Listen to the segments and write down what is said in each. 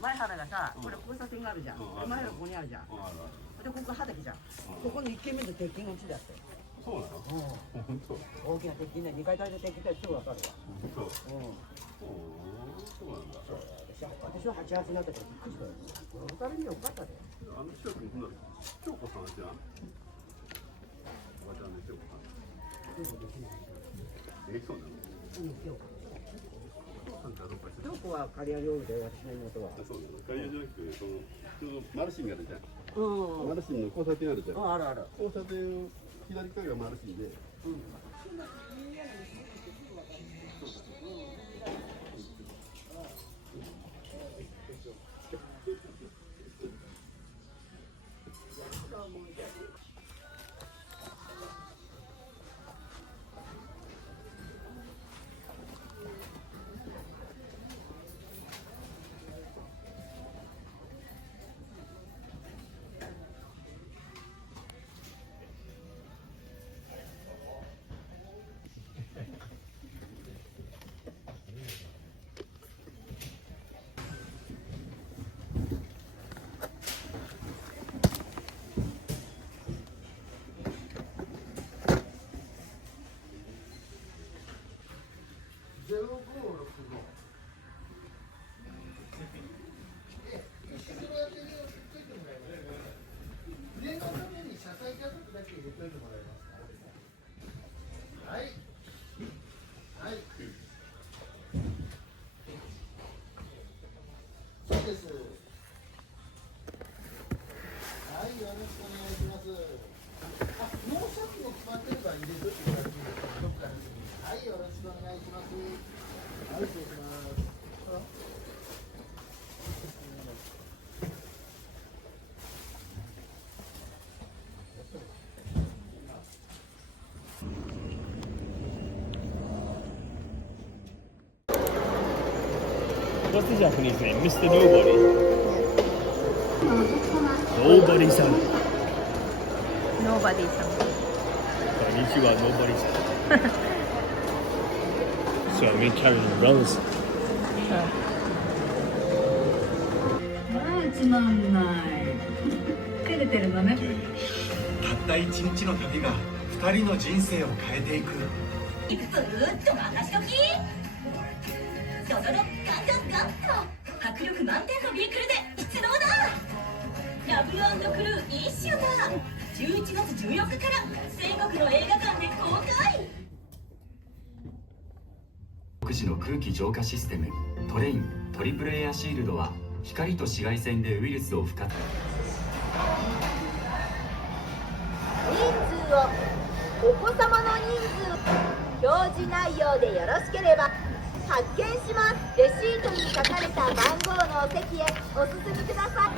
前原がさ、これ交差点があるじゃん。前原ここにあるじゃん。で、ここ畑じゃん。ここに1軒目の鉄筋が落ちだって。そうなの？本当。大きな鉄筋ね、2階建て鉄筋ってすぐわかるわ。本当。そうなんだ。私は8月になったからびっくりしたよ。お金によかったで。あの近くにほんなら京子さんじゃん。おばちゃんで京子さん。そうなの？京子は刈谷料理で、私の妹は。そうなの。刈谷じゃなくて、そのマルシンがあるじゃん。マルシンの交差点あるじゃん。あるある。交差点左側がマルシンで。What's the Japanese name? Mr. Nobody? Nobody-san. Nobody-san. Konnichiwa, nobody-san. So I'm going to carry the umbrellas. つまんない。照れてるのね。たった一日の旅が二人の人生を変えていく。いくつちょ任しとき。ドドドガンガンガンと迫力満点のビークルで出動だ。ラブ&クルーイッシュだ。11月14日から全国の映画館で公開。独自の空気浄化システムトレイントリプルエアシールドは光と紫外線でウイルスを深く。人数をお子様の人数表示内容でよろしければ発見します。レシートに書かれた番号のお席へお進みください。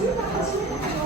18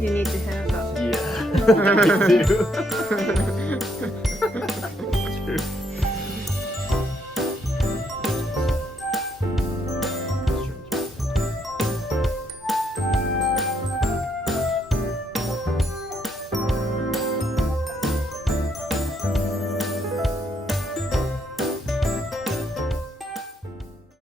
You need to have that. Yeah.